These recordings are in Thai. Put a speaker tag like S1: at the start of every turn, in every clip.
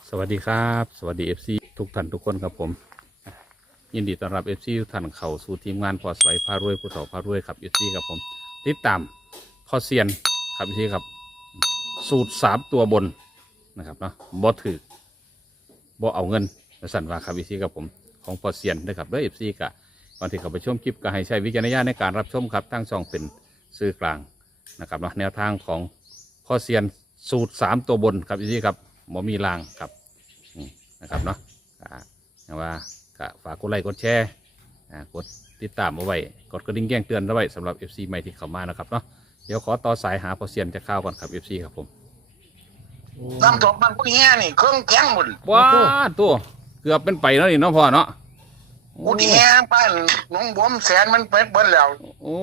S1: สวัสดีครับสวัสดีเอฟซีทุกท่านทุกคนครับผมยินดีต้อนรับเอฟซีทุกท่านเข้าสู่ทีมงานพอสวยพารวยผู้ถอพารวยครับเอฟซีครับผมติดตามข้อเซียนครับเอฟซีครับสูตร3 ตัวบนนะครับเนาะบ่ถือบ่เอาเงินสั่นว่าครับเอฟซีครับผมของพอเซียนนะครับด้วยเอฟซีกะก่อนที่เข้าไปชมคลิปก็ให้ใช้วิจารณญาณในการรับชมครับทั้งช่องเป็นสื่อกลางนะครับเนาะแนวทางของพอเซียนสูตร3 ตัวบนครับเอฟซีครับบ่มีรางครับนะครับเนาะว่าฝากกดไลค์กดแชร์กดติดตามเอาไว้กดกระดิ่งแจ้งเตือนเอาไว้สำหรับ FC ใหม่ที่เข้ามานะครับเนาะเดี๋ยวขอต่อสายหาพอเซียนจะเข้าก่อนครับ FC ครับผม
S2: น้ำตกมันพวกนี้นี่เครื่องแข็งหมด
S1: ว้าตัวเกือบเป็นไปแล้วนี่เนาะพ่อเนาะ
S2: กูดีแห้งป้านน้องบวมแสนมันเป็ดเบิ้ลแล้ว
S1: โอ้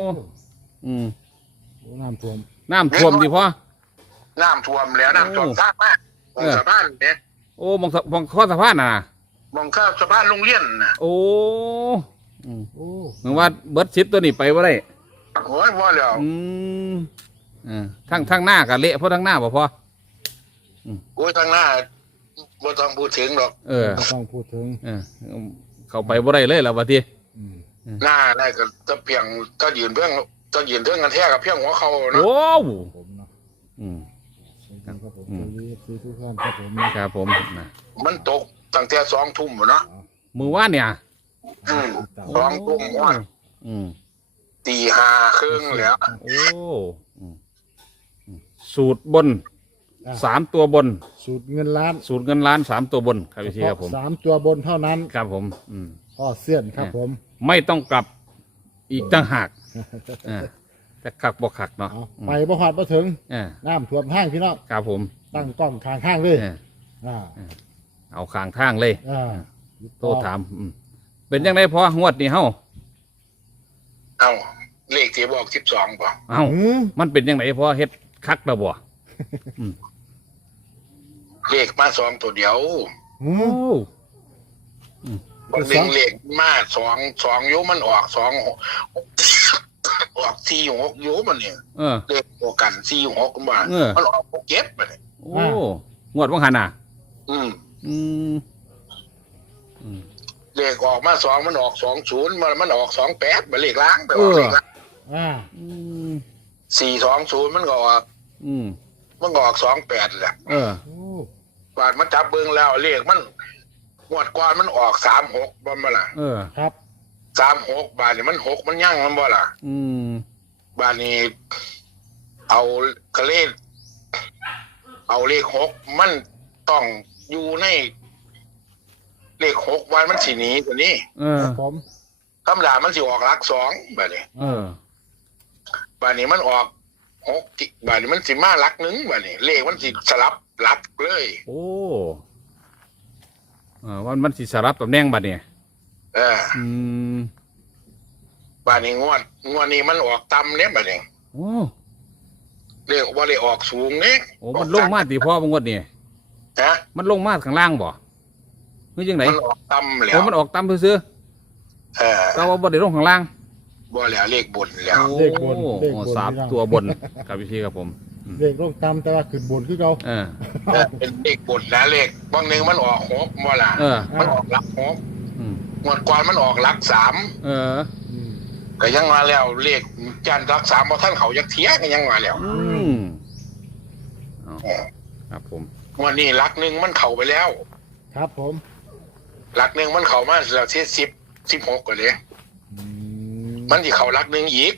S3: น้ำท่วม
S1: ดิพ่อ
S2: น้ำท่วมแล้วน้ำท่วมท่ามากมองสะพานเนี่ย
S1: โอ้มองข้อสะพานน่ะ
S2: มองข้าสะพานโรงเรียนน่ะ
S1: โอ้เหมือนว่าเบิร์ดชิปตัวนี้ไปว่าได้
S2: โอ้ยว่าแล้ว
S1: ทั้งหน้ากับเละเพราะทั้งหน้าบ่พอ
S2: โอ้ยทางหน้าบ่ต้องพูดถึงหรอก
S3: ต้องพูดถึง
S1: เข้าไปบ่ได้เลยแล้วว่าที
S2: หน้าได้ก็จะเพียงก็ยืนเพื่อนกันแท้กับเพียงหัวเขาเนาะ
S1: โอ้
S3: ผมเนาะครับผมซื้อทุกท่านครับผม
S1: ครับผมนะ
S2: มันตกตั้งแต่2 ทุ่มเนาะ
S1: มือว่านเนี่ย
S2: 2 ทุ่มวันตี 5 ครึ่งแล้ว
S1: โอ้สูตรบน3 ตัวบน
S3: สูตรเงินล้าน
S1: 3 ตัวบนครับพี่ครับผม
S3: 3 ตัวบนเท่านั้น
S1: ครับผม
S3: พ่อเสี้ยนครับผม
S1: ไม่ต้องกลับอีกต่างหากจะขักบ่ขักเนาะ
S3: ไปบ่หอดบ่ถึงน้ำท่วมห้างพี่น้อง
S1: ครับผม
S3: ตั้งกล้องข้างห้างเลย
S1: เอาข้างทางเลยโทรถามเป็นยังไงพองวดนี่เฮา
S2: เอาเลขที่บอก12บ่
S1: เอามันเป็นยังไงพอเฮ็ดคักแล้วบ่
S2: เลขมา2 ตัวเดียวบางเลขมา2อยู่มันออก2ออก4-6อยู่มันเนี่ยเลขโอกัน4-6มามันออก7มาเนี่ย
S1: โอ้งวดว่างหันน่ะ
S2: เลขออกมา2มันออก20มันออก28มาเลขล้างไปออกเลขล้าง420มันก็ออกมันออก28แหละบาทมันจับเบิ่งแล้วเลขมันงวดก่อนมันออก36บ่มาล่ะ
S3: ครับ
S2: 36บาทนี่มัน6มันยั่งมันบ่ล่ะบาทนี้เอากระเลขเอาเลข6มันต้องอยู่ในเลข6วันมันสิหนีตัวนี้
S3: ผม
S2: ธรรมดามันสิออกหลัก2บาทนี้บาทนี้มันออก6บาทนี้มันสิมาหลัก1บาทนี้เลขมันสิสลับหลักเลย
S1: โอ้มันสิสลับตำแหน่งบาทนี้
S2: บาทนี้งวดนี้มันออกต่ำเนี่ยบาทนี้เลขว่าเลยออกสูงเนี่ย
S1: โอ้มันลงมาตีพ่อบางงวดนี่มันลงมาข้างล่างบ่ไม่ยังไง
S2: มันออกต่ำแล้ว
S1: มันออกต่ำซื้อแต่ว่าบ่ได้ลงข้างล่าง
S2: บ่แล้วเลขบนแล้ว
S3: เลขบน
S1: 3 ตัวบนครับพี่ครับผม
S3: เลขลงต่ำแต่ว่าขึ้นบนคือเรา
S2: เป็นเลขบนนะเลขบางหนึ่งมันออก6บ่ล่ะมันออกหลัก6งวดก่อนมันออกหลัก3ก็ยังมาแล้วเลขจันหลัก3บ่ท่านเขายังเถียก็ยังมาแล้ว
S1: ครับผม
S2: วันนี้หลัก1มันเข้าไปแล้ว
S3: ครับผม
S2: หลัก1มันเข้ามาแล้วที่16ก็เลยมันสิเข้าหลัก1อีก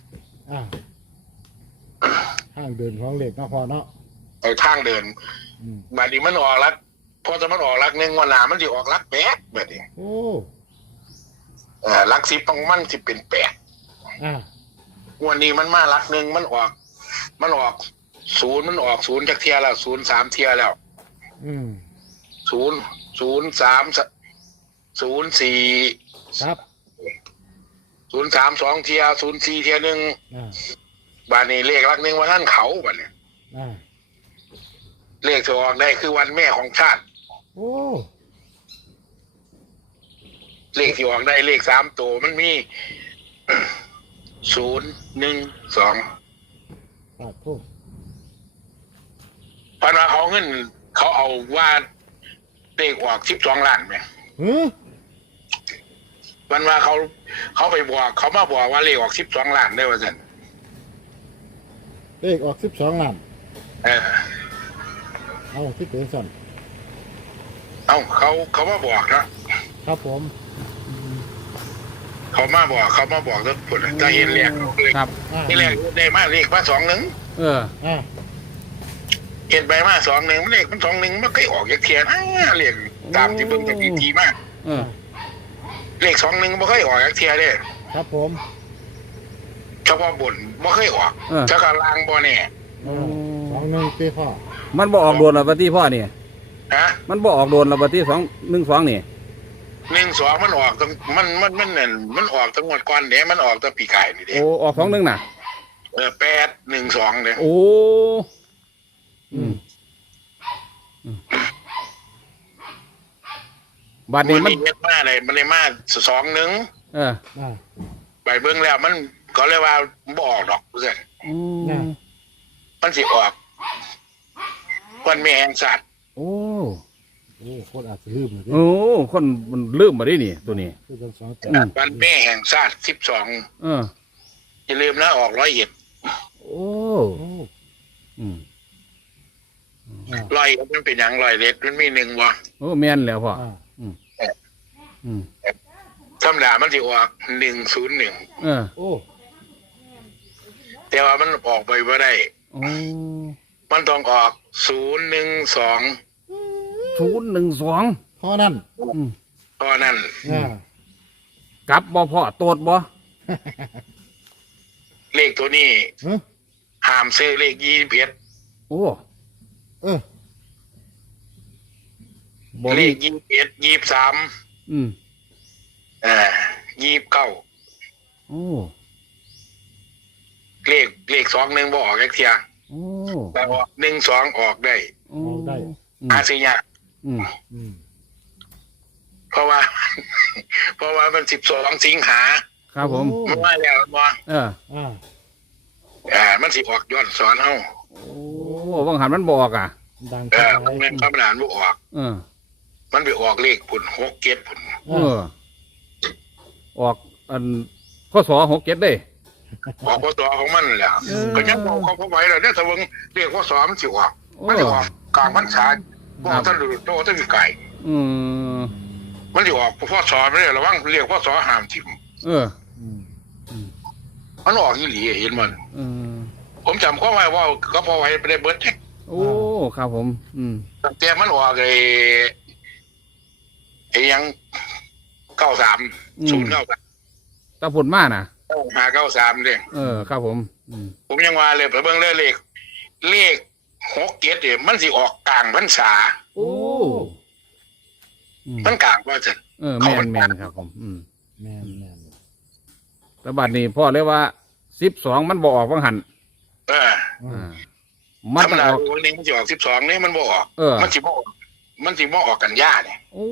S3: ทางเดินของเลขเนาะพอเนาะ
S2: ไอ้ทางเดินบัดนี้มันออกหลักพอจะมันออกหลัก1วันหน้ามันสิออกหลัก8บัดนี้
S3: โอ้
S2: หลัก10ต้องมันสิเป็น8วันนี้มันมาหลัก1มันออก0มันออก0จักเที่ยแล้ว0 3เที่ยแล้ว0 3 0 4
S3: ครับ
S2: 0 3 2เที่ย0 4เที่ยนึงบ้านนี้เลขหลัก1ว่าท่านเขาบัดนี้เลขที่ออกได้คือวันแม่ของชาติ
S3: โอ้
S2: เลขที่ออกได้เลข3 ตัวมันมี0 1 2
S3: ครับผม
S2: พันว่าเขาเงินเขาเอาว่าเลขออก12 ล้านไหม
S3: หือ
S2: วันว่าเขาไปบอกเขามาบอกว่าเลขออก12 ล้านได้ว่าสัน
S3: เลขออก12 ล้าน
S2: เออ
S3: เอาที่เป็นสั่น
S2: เอาเขามาบอกนะครับ
S3: ผม
S2: เขามาบอกทุกคนถ้าเห็นเลข
S1: ครับ
S2: นี่เลขได้มาเลขมา21
S1: เออ
S3: อ่า
S2: เห็นใบมา21เลขมัน21มันเคยออกอย่างเทียนเลขตามที่เบิ่งจากทีมาก
S1: เออ
S2: เลข21บ่เคยออกอย่างเทียเด้
S3: ครับผม
S2: เฉพาะบนบ่เคยออก
S1: เออ
S2: เฉพาะล่างบ่แน่
S3: 21ตีพ่อ
S1: มันบ่ออกโดนแล้วบัดที่พ่อนี่
S2: ฮะ
S1: มันบ่ออกโดนแล้วบัดที่212นี่
S2: 1-2มันออกตั้งมันนั่นมันออกตั้งงวดก่อนเด้มันออกตั้งปีกายนี่เด้
S1: โอ้ออก21น่ะ
S2: 8-1-2เด้
S1: โอ้อืมบัด
S2: มั
S1: นี้
S2: น
S1: มัน
S2: เฮ็ดมาได้มันเลยมา2-1
S1: เออ
S3: อ่า
S2: ไปเบิ่งแล้วมันก็เลยว่าบ่ออกดอกซั่น
S1: อื
S3: น่ะ
S1: ม
S2: มันสิออกวันแม่แห่งชาติ
S1: โอ้
S3: โอ้คนอาจจะลืมเลยดิ
S1: โอ้คนมันลืมมาได้นี่ตัวนี้
S3: คือกัน2
S1: อืม
S2: วันแม่แห่งชาติ12
S1: เออ
S2: อย่าลืมนะออก101
S1: โอ้
S3: โอ้
S1: อืม
S3: อ่า
S2: 100มันเป็นหยัง100เล็ดมันมี1บ่
S1: โอ้แม่นแล้วพ่อ
S3: อ่า
S1: อืม
S2: ธรรมดามันสิออก101
S1: เออ
S3: โอ้
S2: แต่ว่ามันออกไปบ่ได้
S1: โอ้
S2: มันต้องออก012
S1: 012
S3: เท่านั้น
S1: อืม
S2: เพราะนั้น
S3: อ่าก
S1: ลับบ่พ่อโตดบ่
S2: เลขตัวนี้
S3: ฮะ
S2: ห้ามซื้อเลข21
S1: โอ้
S3: เออ
S1: บ่
S2: เล
S1: มี
S2: ข21 23
S1: อืม
S2: 29
S1: โอ้
S2: เลข21บ่ออกจักเที่ย
S1: โอ้
S2: แต่ว่า12ออกได้
S1: โอ้
S3: ได้
S1: อืม
S2: อาสิยะ
S1: อืม
S3: อืม
S2: เพราะว่า เพราะว่ามัน12สิงหา
S1: ครับผม
S3: โอ้
S2: มันมาแล้วบ่
S1: เออ
S3: อ่า
S2: มันสิออกย้อนสอนเฮา
S1: โอ้วังหันมันบอกอ่ะ
S3: ดัง
S2: มันแม่นธรรมดาบ่ออก
S1: เออ
S2: มันไปออกเลขพุ่น6 7พุ่น
S1: เออ ออกอันพศ67ได้
S2: ออกพศของมันแหละ
S1: เออ
S2: ก็ยังบอกเขาบ่ไหวแล้วเด้อถ้าเบิ่งเลขพศมันสิออก
S1: โอ้
S2: มันสิออกกลางพรรษาบ่ทันดูโตทันมีไก่
S1: อืม
S2: มันสิออกพศไม่ได้ระวังเรียกพศห้ามทิ่ม
S1: เออ
S3: อืม
S2: มันออกอีหลีเห็นมัน
S1: เออ
S2: ผมจำข้อไว้ว่าก็พอไว้ไปได้เบิดเทค
S1: โอ้ ครับผม อืม
S2: ตั้งแต่มันออกไอ้ยัง93 093
S1: ตาผลมาน่ะ
S2: 593เด้
S1: เออ ครับผม อืม
S2: ผมยังว่าเลยไปเบิ่งเลยเลข6 7เนี่ยมันสิออกกลางพรรษา
S1: โอ้อืม
S2: มันกลางว่าซั่น
S1: เออ แม่นครับผม อืม
S3: แม่นแม่น
S1: แต่บัดนี้พ่อเลยว่า12มันบ่ออกวังหัน
S2: เออ
S3: อ่า
S1: อ่า มัน
S2: ธรรม
S1: ต้อง
S2: ดา
S1: ออก
S2: วันนี้มันสิออก12นี่มันบ่ออก
S1: เออ
S2: มันสิบ่ออกมันสิบ่ออกกันยาเนี่ย
S1: โอ้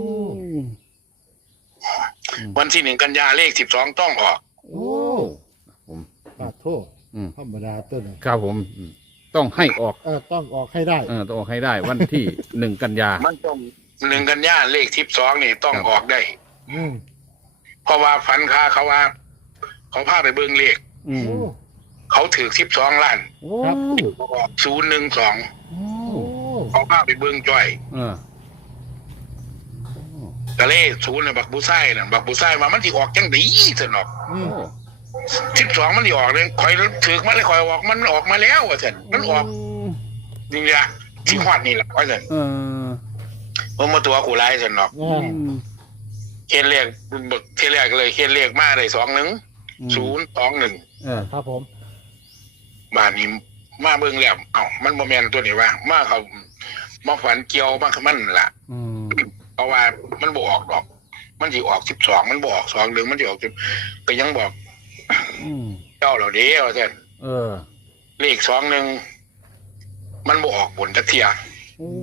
S2: วันที่1กันยาเลข12ต้องออก
S1: โอ้ผม
S3: ปาดโทษ
S1: อืม
S3: ธรรมดาต้นเลย
S1: ครับผมอืมต้องให้ออก
S3: ต้องออกให้ได้
S1: ต้องออกให้ได้ วันที่ 1 กันยา
S2: มันต้อง1กันยาเลข12นี่ต้อง
S1: ครับ
S2: ออกได้
S3: อืม
S2: เพราะว่าฝันค้าเขาว่า เขาพาไปเบิ่งเลข
S1: อืม
S3: โอ้
S2: เขาถือ12ล้าน
S1: โอ้
S3: ครับ
S2: ออก012
S1: โอ้
S3: โอ้
S2: เขาพาไปเบิ่งจ้อย
S1: เออ
S2: ก็เลย0น่ะบักบูไซน่ะบักบูไซว่ามันสิออกจังได๋ซั่นเนาะ
S3: อืม
S2: 12มันสิออกเลยข่อยถือมาเลยข่อยออกมันออกมาแล้วว่าซั่นมันออกนี่ล่ะสิฮอดนี่ล่ะว่าซั่น
S1: เออ
S2: ผมมาตัวกูหลายซั่นเนาะ
S3: อ่า
S2: เขียนเลขเขียนเลขเลยเขียนเลขมาได้021
S1: เออ
S3: ครับผม
S2: บ้านนี้มาเบิ่งแล้วเอ้ามันบ่แม่นตัวนี้ว่ามาเขามาฝันเกี่ยวมามันล่ะ
S1: อืม
S2: เพราะว่ามันบ่ออกดอก มันสิออก12มันบ่ออก21มันสิออก10ก็ยังบอก
S1: อืม
S2: เจ้าแล้วเด้ว่าซั่น
S1: เออ
S2: เลข21มันบ่ออกบนจักเที่ย
S1: โอ้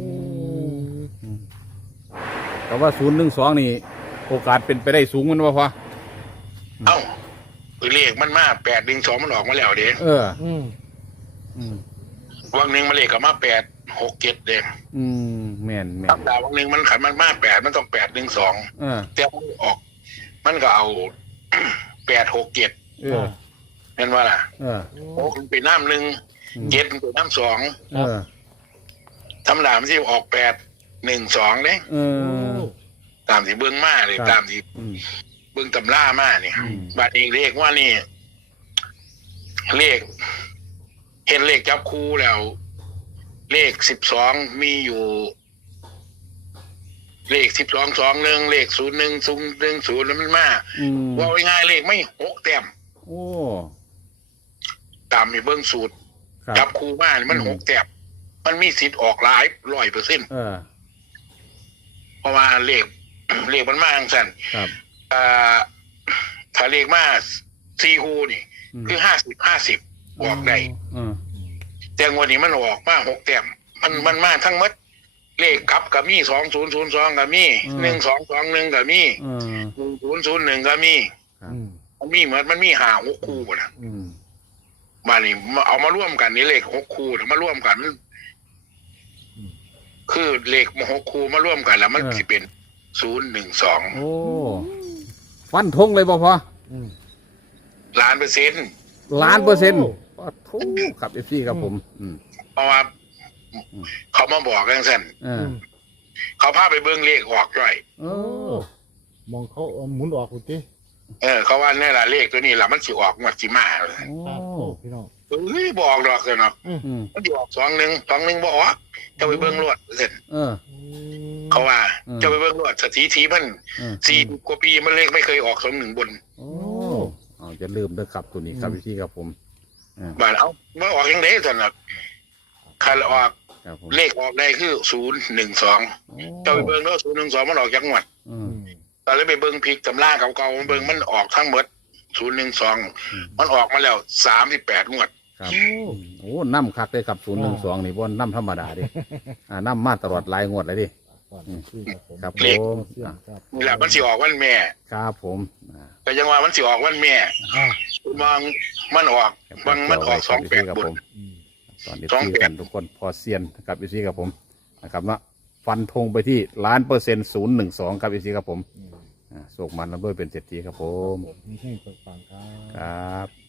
S1: แต่ว่า012นี่ โอกาสเป็นไปได้สูงมันว่าพอ
S2: เอ้าเลขมันมา812มันออกมาแล้วเด้
S1: เออ
S3: อืม
S1: อืม
S2: วันหนึงมันเลขก็มา8 8-6-7เด้
S1: แม่น
S2: ธรรมดาวันหนึ่งมันขันมันมา8มันต้อง8-1-2แต่มันออก มันก็เอา 8-6-7เห็นว่าล่ะ6มันเป็นน้ำ1 7มันเป็นน้ำ2ธรรมดามันที่ออก8-1-2เนี่ยตามที่เบื้องมาเลยตามที่เบื้องตำล่ามาเนี่ยบัดนี้เลขว่านี่เลขเห็นเลขจับคู่แล้ว เลข12มีอยู่ เลข12-21เลข01-0-10แล้วมันมาว่าง่ายๆเลขไม่6แต้มตามที่เบื้องสูตรจับคู่มานี่มัน6แต้มมันมีสิทธิ์ออกหลาย 100%เพราะว่าเลขมันมาจังซั่นถ้าเลขมา4คู่นี่คือ50-50ออกได้แต่งวดนี้มันออกมา6แต้มมันมาทั้งหมดเลขกลับก็มี2002ก็มี1221ก็มี1001ก็มีมันมีเหมือนมันมี5-6คู่นะมานี่เอามาร่วมกันนี่เลข6คู่มาร่วมกันคือเลข6คู่มาร่วมกันแล้วมันสิเป็น012
S1: ฟันธงเลยบ่พอ
S2: 1,000,000%
S1: ทุกครับเอฟซีครับผม
S2: เพราะว่าเขามาบอกกันสั่นเขาพาไปเบิ่งเลขออกด้วย
S3: มองเขาหมุนออกคุณติ
S2: เขาว่านี่ล่ะเลขตัวนี้ล่ะมันสิออกงวดสิมา
S3: พี่น้อง
S2: บอกดอกเลยเนาะมันสิออก21บ่ออกจะไปเบิ่งรวดเสร็จเขาว่าจะไปเบิ่งรวดสถิติมัน4 กว่าปีมันเลขไม่เคยออก21บน
S1: จะลืมเด้อครับตัวนี้ครับพี่ครับผม
S2: บ้านเอาบ่ออกจังได๋ซั่นน่ะคันออกเลขออกได้คือ012จะไปเบิ่งเนาะ012มันออกจักงวดตอนเลยไปเบิ่งพลิกตำราเก่าๆเบิ่งมันออกทั้งหมด012มันออกมาแล้ว38งวด
S1: ครับนำคักเลยครับ012นี่บ่นำธรรมดาดินำมาตลอดหลายงวดเลยดิครับผม
S2: นี่แหละมันสิออกวันแม่
S1: ครับผม
S2: ก็ยังว่ามันสิออกวันแม่มองมันออก28บน
S1: ตอนนี้ที่กันทุกคนพอเซียนกับอีซีกับผมนะครับว่าฟันธงไปที่1,000,000% 012ครับอีซีครับผมโศกมันแล้วด้วยเป็นเศรษฐีครับผม
S3: นี่ให้ฟัง
S1: ครับ